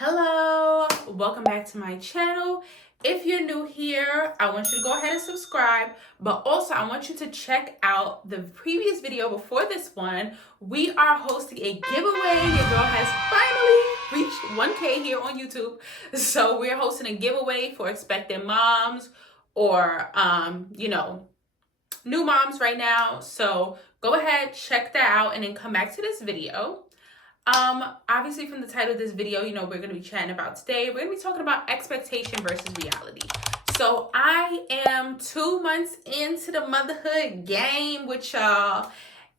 Hello, welcome back to my channel. If you're new here, I want you to go ahead and subscribe, but also I want you to check out the previous video before this one. We are hosting a giveaway. Your girl has finally reached 1K here on YouTube. So we're hosting a giveaway for expecting moms or, new moms right now. So go ahead, check that out, and then come back to this video. Obviously from the title of this video, we're going to be chatting about today. We're going to be talking about expectation versus reality. So I am 2 months into the motherhood game with y'all.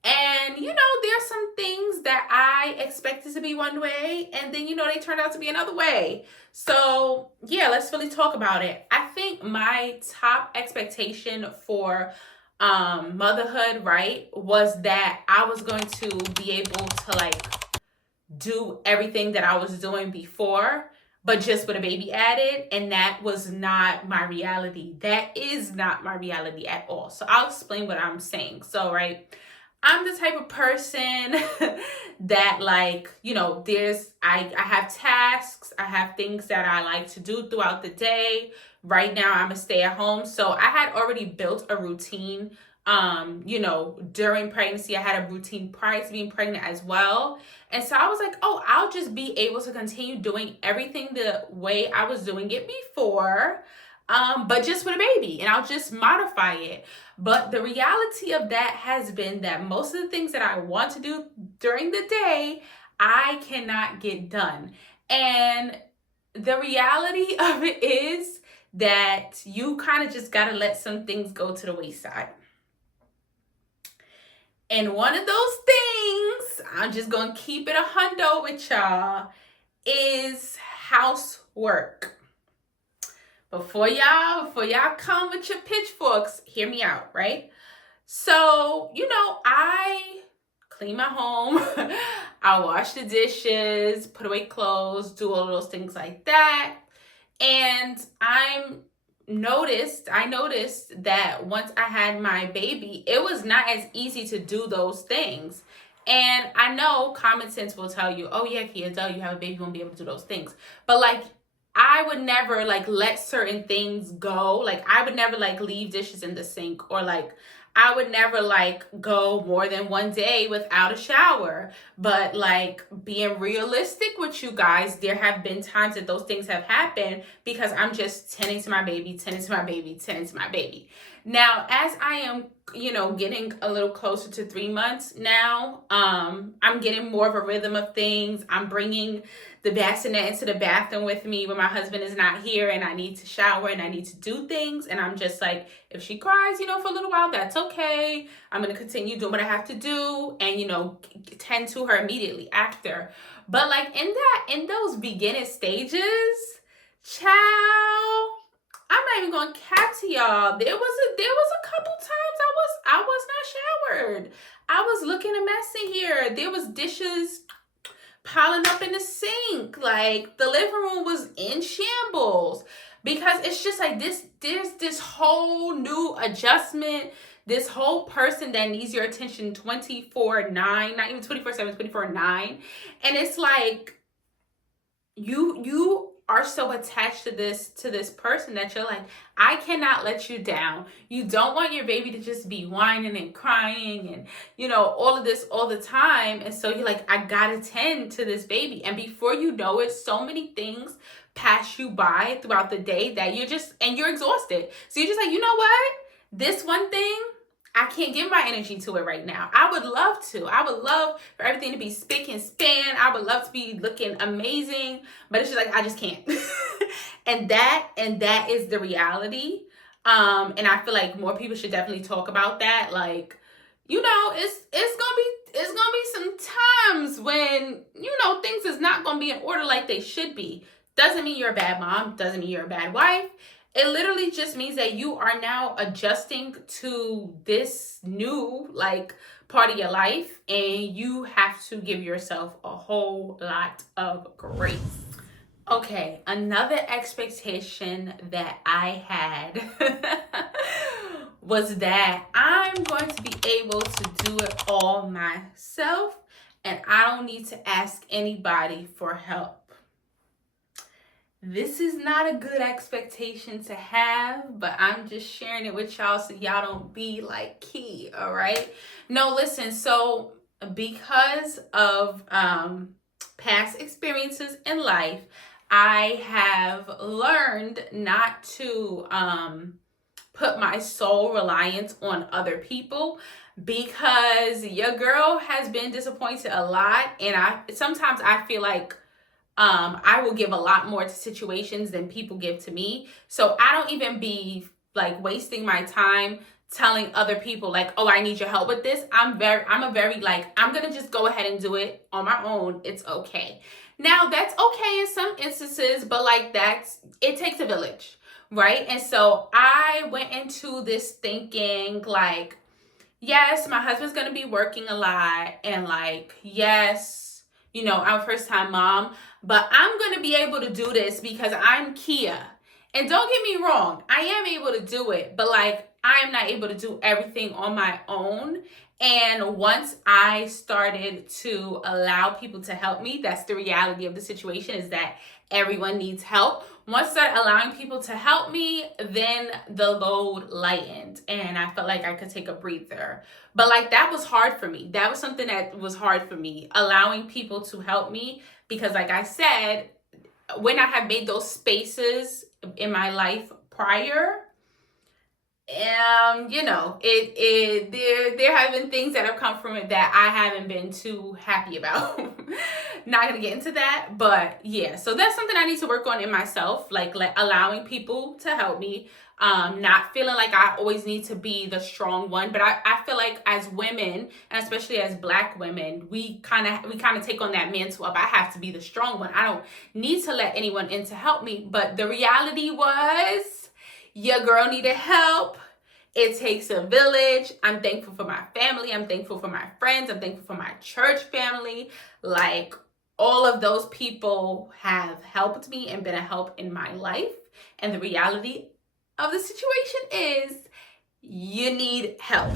And, there's some things that I expected to be one way, and then, they turned out to be another way. So, yeah, let's really talk about it. I think my top expectation for motherhood, right, was that I was going to be able to, do everything that I was doing before, but just with a baby added. And that was not my reality. That is not my reality at all. So I'll explain what I'm saying. So, right, I'm the type of person that I have tasks, I have things that I like to do throughout the day. Right now I'm a stay at home. So I had already built a routine during pregnancy. I had a routine prior to being pregnant as well. And so I was like, oh, I'll just be able to continue doing everything the way I was doing it before, but just with a baby, and I'll just modify it. But the reality of that has been that most of the things that I want to do during the day, I cannot get done. And the reality of it is that you kind of just got to let some things go to the wayside. And one of those things, I'm just going to keep it a hundo with y'all, is housework. Before y'all come with your pitchforks, hear me out, right? So, I clean my home, I wash the dishes, put away clothes, do all of those things like that. And I noticed that once I had my baby, it was not as easy to do those things. And I know common sense will tell you, oh yeah, Kia, you have a baby, you won't be able to do those things. But I would never let certain things go. I would never leave dishes in the sink, or I would never go more than one day without a shower. But being realistic with you guys, there have been times that those things have happened because I'm just tending to my baby. Now, as I am, getting a little closer to 3 months now, I'm getting more of a rhythm of things. I'm bringing the bassinet into the bathroom with me when my husband is not here and I need to shower and I need to do things. And I'm just if she cries, for a little while, that's okay. I'm going to continue doing what I have to do and, tend to her immediately after. But in those beginning stages, child, I'm not even gonna cap to y'all. There was a couple times I was not showered. I was looking a mess in here. There was dishes piling up in the sink. The living room was in shambles because it's just there's this whole new adjustment, this whole person that needs your attention 24/9, not even 24/7, 24/9. And it's you are so attached to this person that you're I cannot let you down. You don't want your baby to just be whining and crying and all of this all the time. And so you're I gotta tend to this baby. And before you know it, so many things pass you by throughout the day that you're exhausted. So you're just you know what? This one thing, I can't give my energy to it right now. I would love to. I would love for everything to be spick and span. I would love to be looking amazing, but it's just I just can't. and that is the reality. And I feel more people should definitely talk about that. It's gonna be some times when things is not gonna be in order like they should be. Doesn't mean you're a bad mom. Doesn't mean you're a bad wife. It literally just means that you are now adjusting to this new part of your life, and you have to give yourself a whole lot of grace. Okay, another expectation that I had was that I'm going to be able to do it all myself, and I don't need to ask anybody for help. This is not a good expectation to have, but I'm just sharing it with y'all so y'all don't be like Key, all right? No, listen, so because of past experiences in life, I have learned not to put my sole reliance on other people, because your girl has been disappointed a lot, and I sometimes I feel like I will give a lot more to situations than people give to me. So I don't even be like wasting my time telling other people like, oh, I need your help with this. I'm a very like, I'm gonna just go ahead and do it on my own. It's okay. Now that's okay in some instances, but like it takes a village, right? And so I went into this thinking like, yes, my husband's gonna be working a lot, and like, yes, I'm a first time mom, but I'm gonna be able to do this because I'm Kia. And don't get me wrong, I am able to do it, but like, I am not able to do everything on my own. And once I started to allow people to help me, that's the reality of the situation, is that everyone needs help. Once I started allowing people to help me, then the load lightened and I felt like I could take a breather. But like, that was hard for me. That was something that was hard for me, allowing people to help me, because like I said, when I have made those spaces in my life prior, there have been things that have come from it that I haven't been too happy about. Not gonna get into that, but yeah, so that's something I need to work on in myself, like allowing people to help me, not feeling like I always need to be the strong one. But I feel like as women, and especially as Black women, we kind of take on that mantle of I have to be the strong one. I don't need to let anyone in to help me. But the reality was, your girl needed help. It takes a village. I'm thankful for my family. I'm thankful for my friends. I'm thankful for my church family. Like, all of those people have helped me and been a help in my life. And the reality of the situation is, you need help.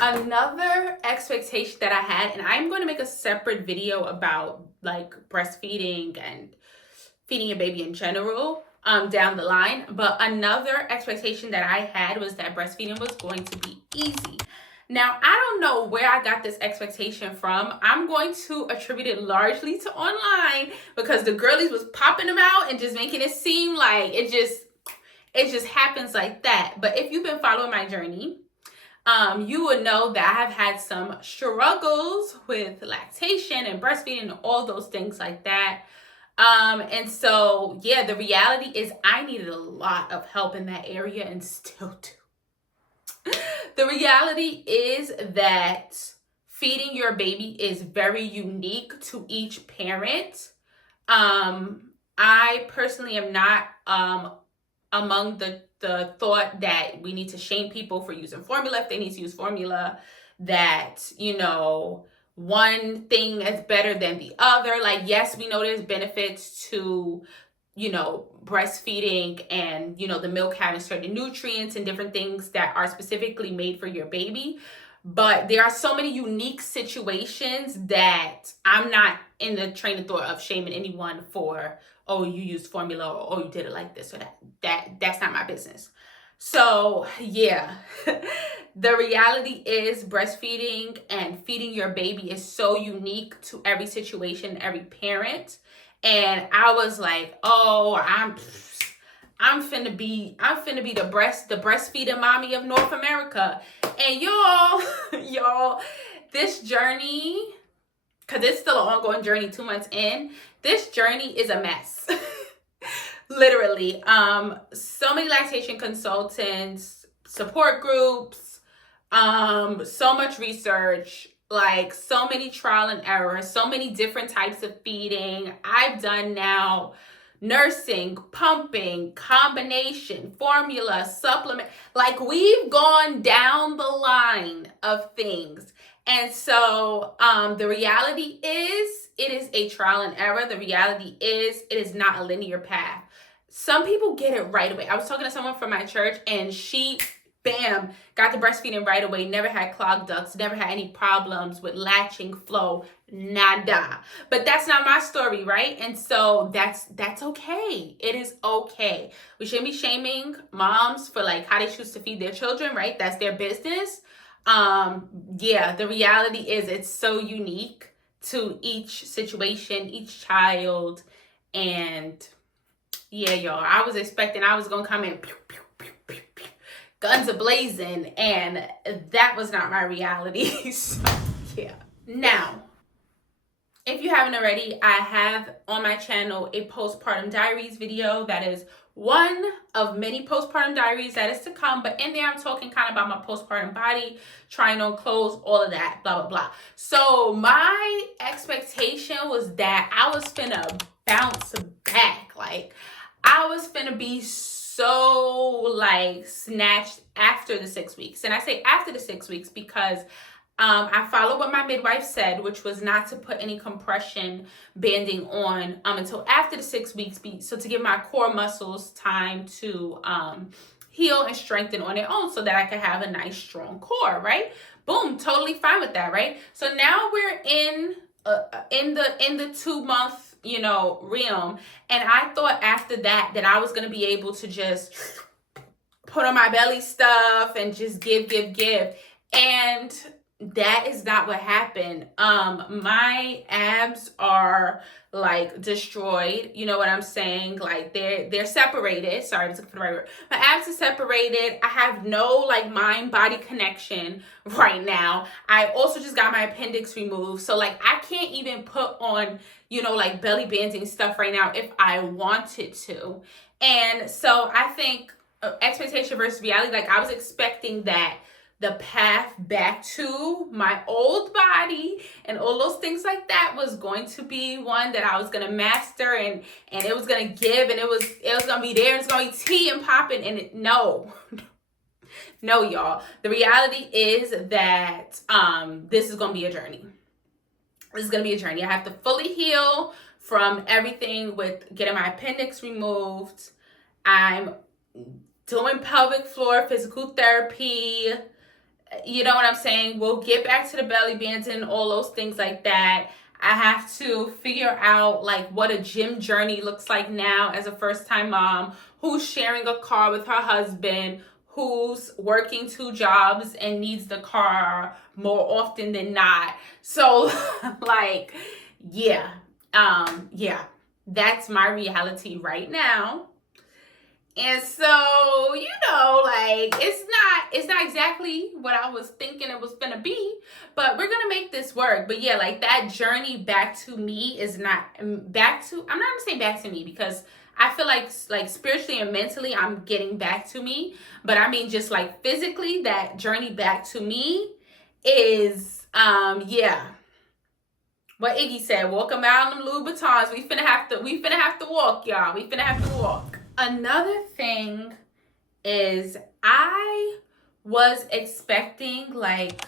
Another expectation that I had, and I'm going to make a separate video about like breastfeeding and feeding a baby in general down the line, but another expectation that I had was that breastfeeding was going to be easy. Now, I don't know where I got this expectation from. I'm going to attribute it largely to online, because the girlies was popping them out and just making it seem like it just happens like that. But if you've been following my journey, you would know that I have had some struggles with lactation and breastfeeding and all those things like that. And so, yeah, the reality is I needed a lot of help in that area and still do. The reality is that feeding your baby is very unique to each parent. I personally am not among the thought that we need to shame people for using formula if they need to use formula, that, one thing is better than the other. Like, yes, we know there's benefits to, breastfeeding and, the milk having certain nutrients and different things that are specifically made for your baby. But there are so many unique situations that I'm not in the train of thought of shaming anyone for, oh, you used formula, or oh, you did it like this or that. That's not my business. So yeah, the reality is breastfeeding and feeding your baby is so unique to every situation, every parent. And I was like, oh, I'm finna be the breastfeeding mommy of North America. And y'all, this journey, because it's still an ongoing journey 2 months in, this journey is a mess. Literally. So many lactation consultants, support groups, so much research, like so many trial and error, so many different types of feeding. I've done now nursing, pumping, combination, formula, supplement. Like, we've gone down the line of things. And so the reality is, it is a trial and error. The reality is, it is not a linear path. Some people get it right away. I was talking to someone from my church, and she bam, got the breastfeeding right away, never had clogged ducts, never had any problems with latching, flow, nada. But that's not my story, right? And so that's okay. It is okay. We shouldn't be shaming moms for like how they choose to feed their children, right? That's their business. Yeah, the reality is it's so unique to each situation, each child, and yeah, y'all, I was expecting I was gonna come in pew, pew, pew, pew, pew, guns a-blazing, and that was not my reality. So, yeah. Now, if you haven't already, I have on my channel a postpartum diaries video that is one of many postpartum diaries that is to come, but in there I'm talking kind of about my postpartum body, trying on clothes, all of that, blah, blah, blah. So my expectation was that I was finna bounce back. Like, I was finna be so like snatched after the 6 weeks. And I say after the 6 weeks because I followed what my midwife said, which was not to put any compression banding on until after the 6 weeks. So to give my core muscles time to heal and strengthen on their own so that I could have a nice strong core, right? Boom, totally fine with that, right? So now we're in the 2 month, realm. And I thought after that I was going to be able to just put on my belly stuff and just give. And that is not what happened. My abs are like destroyed. You know what I'm saying? Like they're separated. Sorry, I was looking for the right word. My abs are separated. I have no like mind body connection right now. I also just got my appendix removed. So like I can't even put on, like belly banding stuff right now if I wanted to. And so I think expectation versus reality, like I was expecting that the path back to my old body and all those things like that was going to be one that I was going to master and it was going to give and it was going to be there and it's going to be tea and popping no, y'all. The reality is that this is going to be a journey. This is going to be a journey. I have to fully heal from everything with getting my appendix removed. I'm doing pelvic floor physical therapy. You know what I'm saying? We'll get back to the belly bands and all those things like that. I have to figure out like what a gym journey looks like now as a first-time mom who's sharing a car with her husband, who's working 2 jobs and needs the car more often than not. So like, yeah, that's my reality right now. And so, like it's not exactly what I was thinking it was gonna be, but we're gonna make this work. But yeah, like that journey back to me is not back to, I'm not gonna say back to me because I feel like spiritually and mentally I'm getting back to me. But I mean just like physically, that journey back to me is what Iggy said, walk them out in them Louboutins. We finna have to walk, y'all. We finna have to walk. Another thing is I was expecting like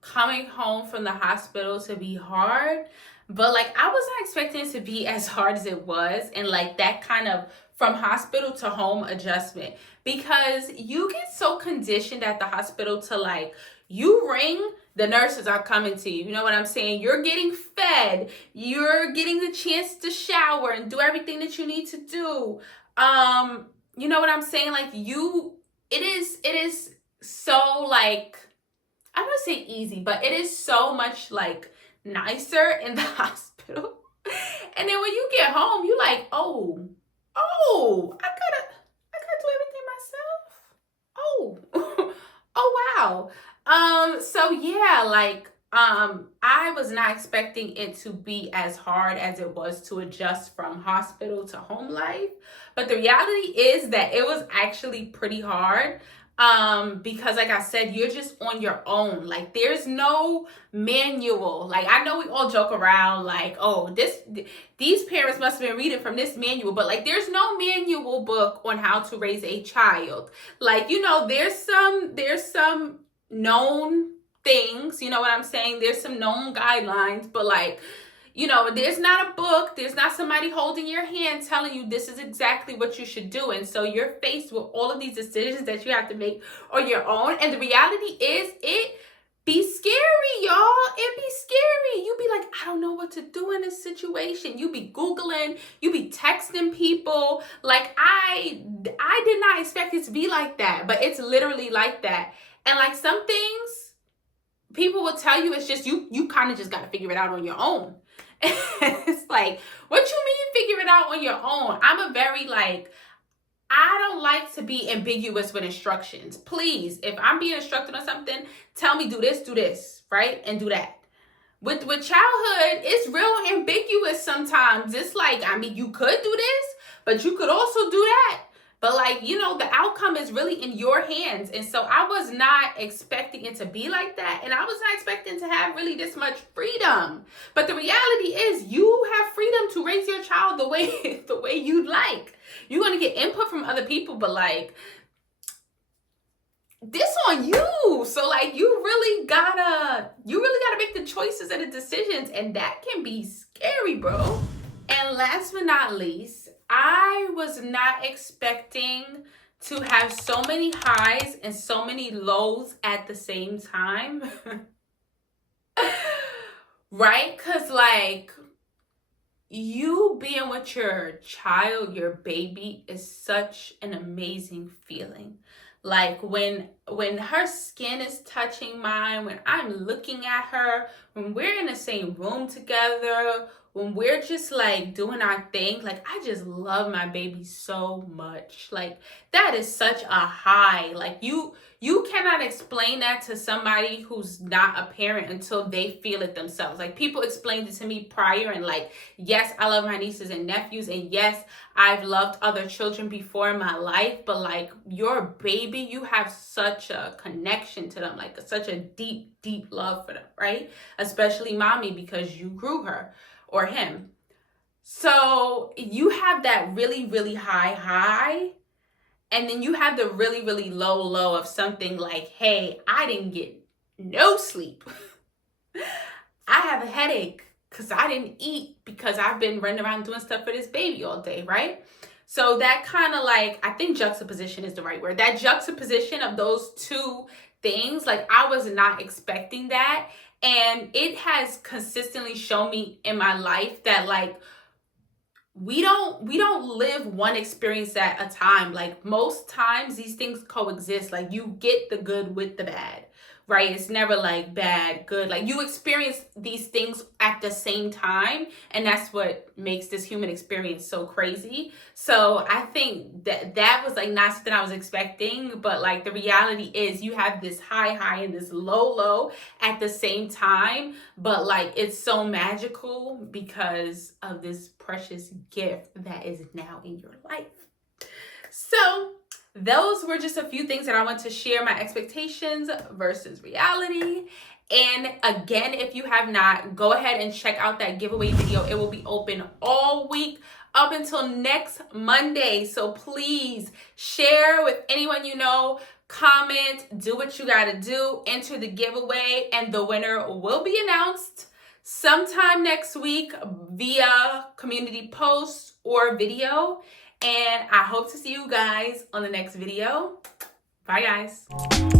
coming home from the hospital to be hard, but like I was not expecting it to be as hard as it was, and like that kind of from hospital to home adjustment, because you get so conditioned at the hospital to like, you ring, the nurses are coming to you. You know what I'm saying? You're getting fed. You're getting the chance to shower and do everything that you need to do. You know what I'm saying? Like it is so like, I'm gonna say easy, but it is so much like nicer in the hospital. And then when you get home, you like, oh, I gotta do everything myself. Oh wow. So yeah, like, I was not expecting it to be as hard as it was to adjust from hospital to home life. But the reality is that it was actually pretty hard. Because like I said, you're just on your own. Like there's no manual. Like I know we all joke around like, oh, these parents must have been reading from this manual, but like there's no manual book on how to raise a child. Like, there's some known things, you know what I'm saying? There's some known guidelines, but like, You know, there's not a book, there's not somebody holding your hand telling you this is exactly what you should do. And so you're faced with all of these decisions that you have to make on your own. And the reality is, it be scary, y'all. It be scary. You be like, I don't know what to do in this situation. You be Googling, you be texting people. Like, I did not expect it to be like that, but it's literally like that. And like, some things people will tell you, it's just you kind of just got to figure it out on your own. It's like, what you mean figure it out on your own? I'm a very like, I don't like to be ambiguous with instructions. Please, if I'm being instructed on something, tell me do this, right? And do that. With childhood, it's real ambiguous sometimes. It's like, I mean, you could do this, but you could also do that. But like, you know, the outcome is really in your hands. And so I was not expecting it to be like that. And I was not expecting to have really this much freedom. But the reality is, you have freedom to raise your child the way you'd like. You're going to get input from other people, but like, this on you. So like, you really gotta make the choices and the decisions, and that can be scary, bro. And last but not least, I was not expecting to have so many highs and so many lows at the same time. Right? Because like, you being with your child, your baby, is such an amazing feeling. Like when her skin is touching mine, when I'm looking at her, when we're in the same room together, when we're just like doing our thing, like I just love my baby so much. Like that is such a high. Like you cannot explain that to somebody who's not a parent until they feel it themselves. Like people explained it to me prior, and like, yes, I love my nieces and nephews, and yes, I've loved other children before in my life, but like your baby, you have such a connection to them, like such a deep, deep love for them, right? Especially mommy, because you grew her or him. So you have that really, really high, and then you have the really, really low of something like, hey, I didn't get no sleep. I have a headache because I didn't eat because I've been running around doing stuff for this baby all day, right? So that kind of like, I think juxtaposition is the right word. That juxtaposition of those two things, like I was not expecting that. And it has consistently shown me in my life that like, we don't live one experience at a time. Like most times these things coexist. Like you get the good with the bad, right? It's never like bad, good. Like you experience these things at the same time, and that's what makes this human experience so crazy. So I think that was like not something I was expecting, but like the reality is you have this high and this low at the same time, but like it's so magical because of this precious gift that is now in your life. So those were just a few things that I want to share, my expectations versus reality. And again, if you have not, go ahead and check out that giveaway video. It will be open all week up until next Monday. So please share with anyone you know, comment, do what you gotta do, enter the giveaway, and the winner will be announced sometime next week via community post or video. And I hope to see you guys on the next video. Bye, guys.